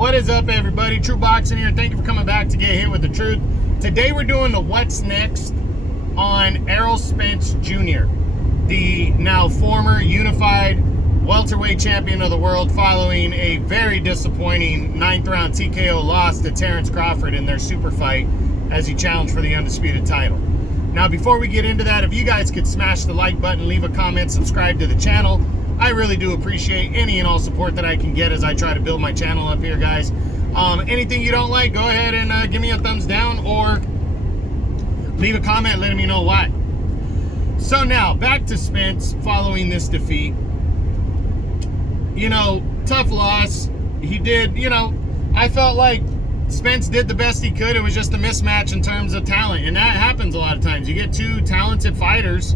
What is up, everybody? True Boxing here. Thank you for coming back to get hit with the truth. Today we're doing the what's next on Errol Spence Jr., the now former unified welterweight champion of the world, following a very disappointing 9th round TKO loss to Terence Crawford in their super fight as he challenged for the undisputed title. Now, before we get into that, if you guys could smash the like button, leave a comment, subscribe to the channel. I really do appreciate any and all support that I can get as I try to build my channel up here, guys. Anything you don't like, go ahead and give me a thumbs down or leave a comment letting me know why. So now, back to Spence following this defeat. You know, tough loss. He did, I felt like Spence did the best he could. It was just a mismatch in terms of talent, and that happens a lot of times. You get two talented fighters,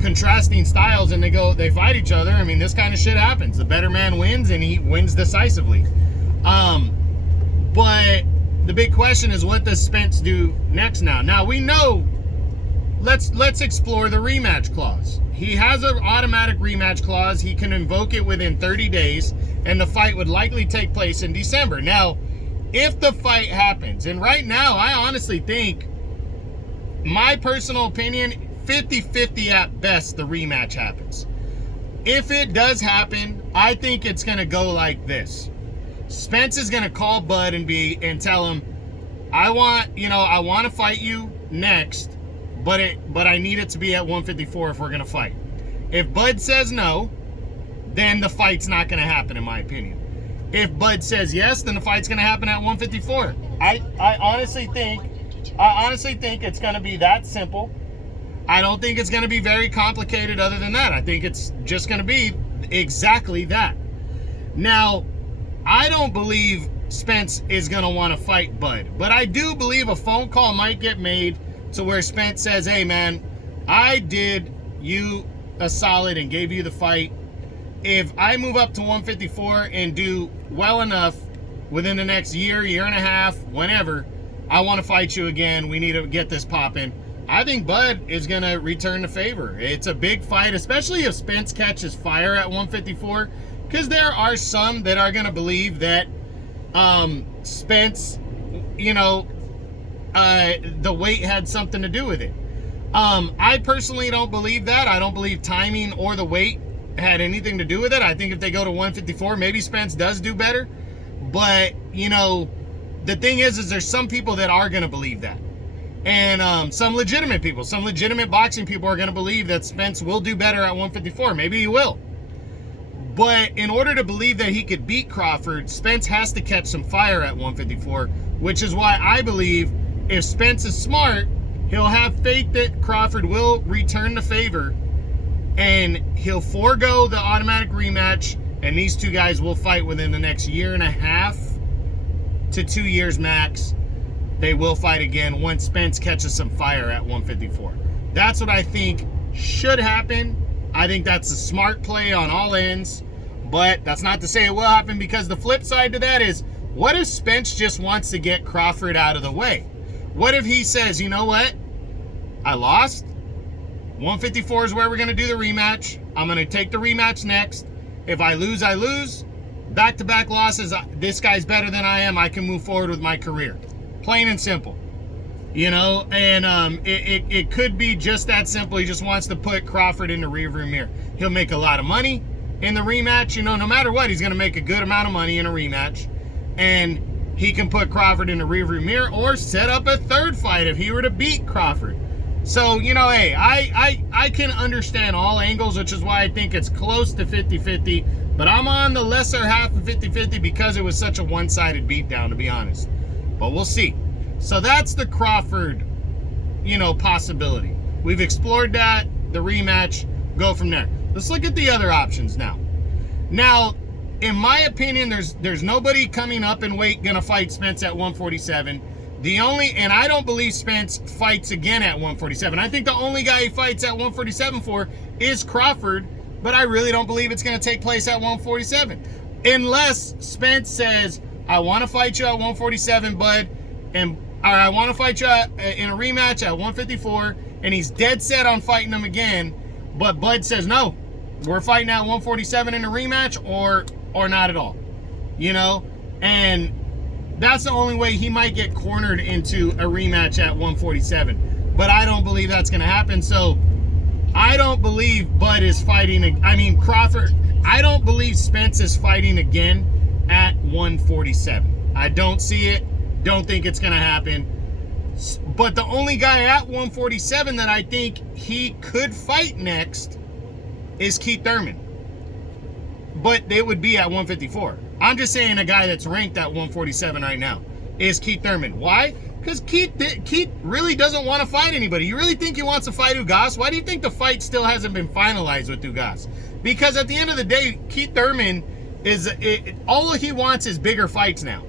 contrasting styles, and they fight each other. I mean, this kind of shit happens. The better man wins, and he wins decisively. But the big question is, what does Spence do next now? Now, we know, let's explore the rematch clause. He has an automatic rematch clause. He can invoke it within 30 days, and the fight would likely take place in December. Now, if the fight happens, and right now, I honestly think, my personal opinion, 50-50 at best, the rematch happens. If it does happen, I think it's going to go like this. Spence is going to call Bud and tell him, I want to fight you next, but I need it to be at 154 if we're going to fight. If Bud says no, then the fight's not going to happen, in my opinion. If Bud says yes, then the fight's going to happen at 154. I honestly think it's going to be that simple. I don't think it's going to be very complicated other than that. I think it's just going to be exactly that. Now, I don't believe Spence is going to want to fight Bud, but I do believe a phone call might get made to where Spence says, hey man, I did you a solid and gave you the fight. If I move up to 154 and do well enough within the next year and a half, whenever, I want to fight you again. We need to get this popping. I think Bud is going to return the favor. It's a big fight, especially if Spence catches fire at 154, because there are some that are going to believe that Spence, the weight had something to do with it. I personally don't believe that. I don't believe timing or the weight had anything to do with it. I think if they go to 154, maybe Spence does do better. But, the thing is there's some people that are going to believe that. And some legitimate people, some legitimate boxing people are going to believe that Spence will do better at 154. Maybe he will. But in order to believe that he could beat Crawford, Spence has to catch some fire at 154, which is why I believe if Spence is smart, he'll have faith that Crawford will return the favor, and he'll forego the automatic rematch, and these two guys will fight within the next year and a half to 2 years max. They will fight again once Spence catches some fire at 154. That's what I think should happen. I think that's a smart play on all ends, but that's not to say it will happen, because the flip side to that is, what if Spence just wants to get Crawford out of the way? What if he says, you know what? I lost. 154 is where we're going to do the rematch. I'm going to take the rematch next. If I lose, I lose. Back-to-back losses. This guy's better than I am. I can move forward with my career. Plain and simple. And it could be just that simple. He just wants to put Crawford in the rearview mirror. He'll make a lot of money in the rematch. No matter what, he's going to make a good amount of money in a rematch. And he can put Crawford in the rearview mirror or set up a third fight if he were to beat Crawford. So, hey, I can understand all angles, which is why I think it's close to 50-50. But I'm on the lesser half of 50-50 because it was such a one-sided beatdown, to be honest. But we'll see. So that's the Crawford, possibility. We've explored that, the rematch, go from there. Let's look at the other options now. Now, in my opinion, there's nobody coming up in weight going to fight Spence at 147. And I don't believe Spence fights again at 147. I think the only guy he fights at 147 for is Crawford, but I really don't believe it's going to take place at 147. Unless Spence says, I want to fight you at 147, Bud, or I want to fight you in a rematch at 154, and he's dead set on fighting him again, but Bud says, no, we're fighting at 147 in a rematch, or not at all. And that's the only way he might get cornered into a rematch at 147. But I don't believe that's going to happen. So I don't believe Bud is fighting. I mean, Crawford. I don't believe Spence is fighting again at 147. I don't see it. Don't think it's going to happen. But the only guy at 147 that I think he could fight next is Keith Thurman. But it would be at 154. I'm just saying a guy that's ranked at 147 right now is Keith Thurman. Why? Because Keith really doesn't want to fight anybody. You really think he wants to fight Ugas? Why do you think the fight still hasn't been finalized with Ugas? Because at the end of the day, Keith Thurman all he wants is bigger fights now.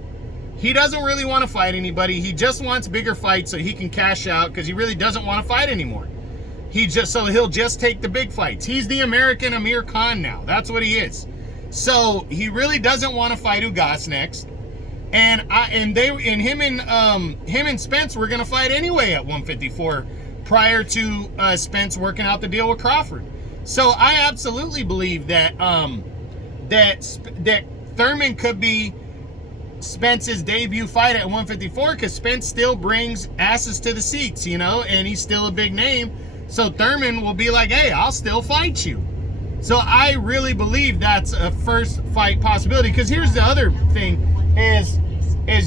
He doesn't really want to fight anybody. He just wants bigger fights so he can cash out because he really doesn't want to fight anymore. He'll just take the big fights. He's the American Amir Khan now. That's what he is. So he really doesn't want to fight Ugas next. And him and Spence were gonna fight anyway at 154 prior to Spence working out the deal with Crawford. So I absolutely believe that that Thurman could be Spence's debut fight at 154 because Spence still brings asses to the seats, you know, and he's still a big name. So Thurman will be like, hey, I'll still fight you. So I really believe that's a first fight possibility. Because here's the other thing is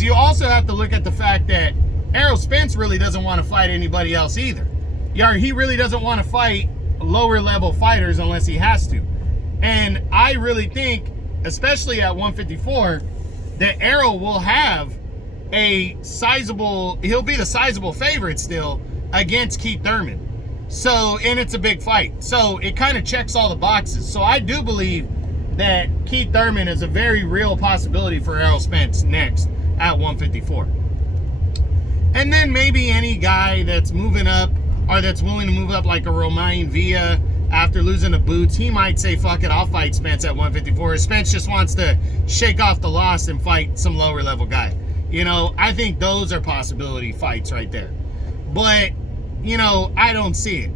you also have to look at the fact that Errol Spence really doesn't want to fight anybody else either. He really doesn't want to fight lower level fighters unless he has to. And I really think, especially at 154, that Errol will have he'll be the sizable favorite still against Keith Thurman. So, and it's a big fight. So it kind of checks all the boxes. So I do believe that Keith Thurman is a very real possibility for Errol Spence next at 154. And then maybe any guy that's moving up or that's willing to move up like a Romain Villa after losing to Boots, he might say, fuck it, I'll fight Spence at 154. Spence just wants to shake off the loss and fight some lower level guy. You know, I think those are possibility fights right there. But, you know, I don't see it.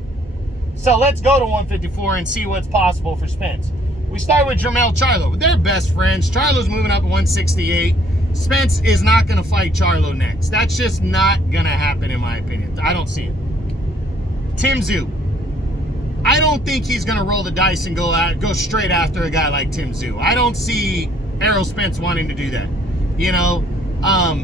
So let's go to 154 and see what's possible for Spence. We start with Jermell Charlo. They're best friends. Charlo's moving up at 168. Spence is not going to fight Charlo next. That's just not going to happen in my opinion. I don't see it. Tim Tszyu. I don't think he's going to roll the dice and go straight after a guy like Tim Tszyu. I don't see Errol Spence wanting to do that. You know,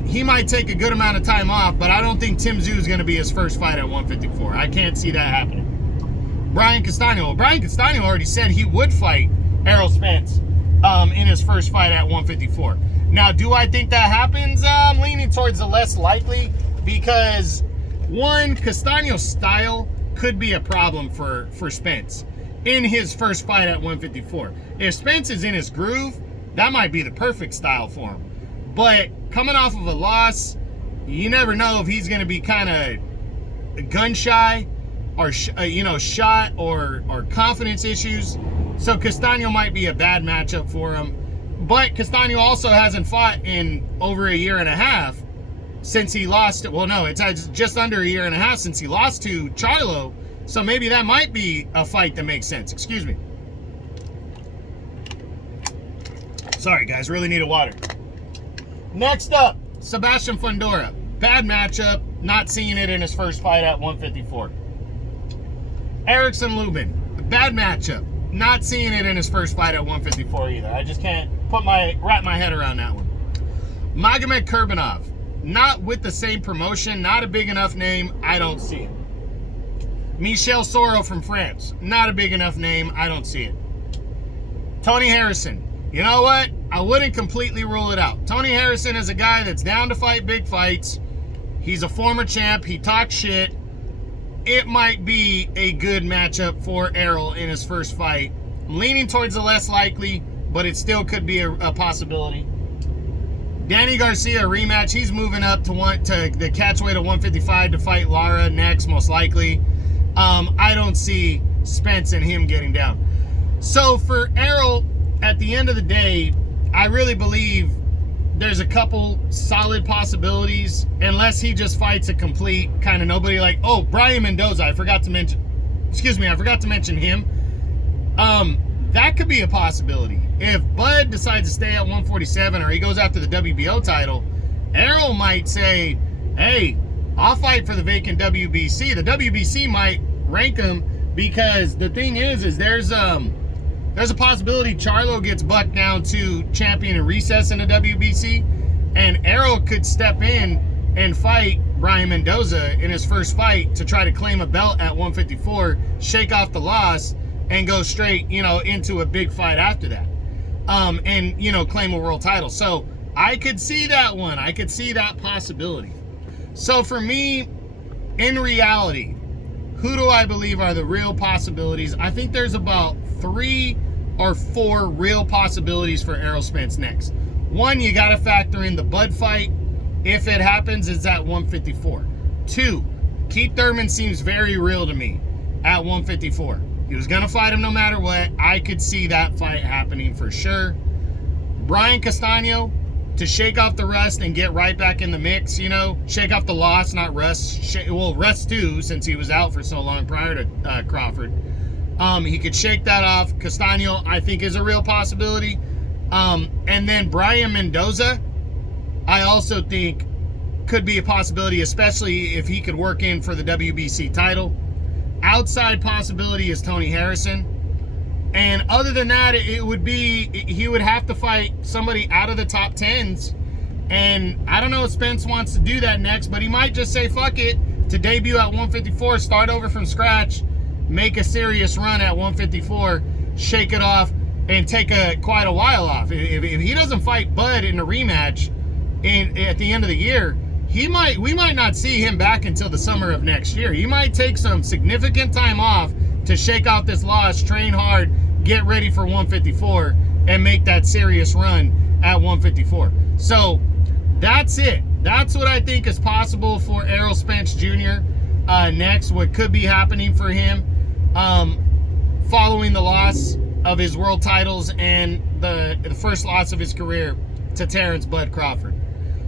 he might take a good amount of time off, but I don't think Tim Tszyu is going to be his first fight at 154. I can't see that happening. Brian Castano. Well, Brian Castano already said he would fight Errol Spence in his first fight at 154. Now, do I think that happens? I'm leaning towards the less likely because, one, Castano's style could be a problem for Spence in his first fight at 154. If Spence is in his groove, that might be the perfect style for him. But coming off of a loss, you never know if he's going to be kind of gun shy or, shot or confidence issues. So Castano might be a bad matchup for him. But Castano also hasn't fought in over a year and a half since he lost. Well, no, it's just under a year and a half since he lost to Charlo. So maybe that might be a fight that makes sense. Excuse me. Sorry, guys. Really needed water. Next up, Sebastian Fundora. Bad matchup. Not seeing it in his first fight at 154. Erickson Lubin. Bad matchup. Not seeing it in his first fight at 154 either. I just can't wrap my head around that one. Magomed Kurbanov. Not with the same promotion. Not a big enough name. I don't see it. Michel Soro from France. Not a big enough name. I don't see it. Tony Harrison. You know what? I wouldn't completely rule it out. Tony Harrison is a guy that's down to fight big fights. He's a former champ. He talks shit. It might be a good matchup for Errol in his first fight. I'm leaning towards the less likely, but it still could be a possibility. Danny Garcia rematch. He's moving up to the catchweight at 155 to fight Lara next, most likely. I don't see Spence and him getting down. So for Errol, at the end of the day, I really believe there's a couple solid possibilities, unless he just fights a complete kind of nobody like, oh, Brian Mendoza. I forgot to mention him. That could be a possibility. If Bud decides to stay at 147 or he goes after the WBO title, Errol might say, hey, I'll fight for the vacant WBC. The WBC might rank him because the thing is there's a possibility Charlo gets bucked down to champion and recess in the WBC, and Errol could step in and fight Brian Mendoza in his first fight to try to claim a belt at 154, shake off the loss, and go straight, into a big fight after that. And, claim a world title. So I could see that one. I could see that possibility. So for me, in reality, who do I believe are the real possibilities? I think there's about 3 or 4 real possibilities for Errol Spence next. One, you got to factor in the Bud fight. If it happens, it's at 154. 2, Keith Thurman seems very real to me at 154. He was going to fight him no matter what. I could see that fight happening for sure. Brian Castano, to shake off the rust and get right back in the mix, shake off the loss, not rust. Rust too, since he was out for so long prior to Crawford. He could shake that off. Castano, I think, is a real possibility. And then Brian Mendoza, I also think could be a possibility, especially if he could work in for the WBC title. Outside possibility is Tony Harrison. And other than that, he would have to fight somebody out of the top 10s. And I don't know if Spence wants to do that next, but he might just say, fuck it, to debut at 154, start over from scratch, make a serious run at 154, shake it off, and take quite a while off. If he doesn't fight Bud in a rematch at the end of the year, we might not see him back until the summer of next year. He might take some significant time off to shake off this loss, train hard, get ready for 154, and make that serious run at 154. So that's it. That's what I think is possible for Errol Spence Jr. Next. What could be happening for him following the loss of his world titles and the first loss of his career to Terence Bud Crawford.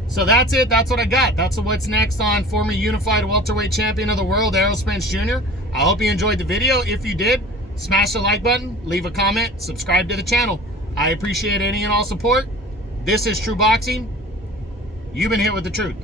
So that's it. That's what I got. That's what's next on former unified welterweight champion of the world, Errol Spence Jr. I hope you enjoyed the video. If you did, smash the like button, leave a comment, subscribe to the channel. I appreciate any and all support. This is True Boxing. You've been hit with the truth.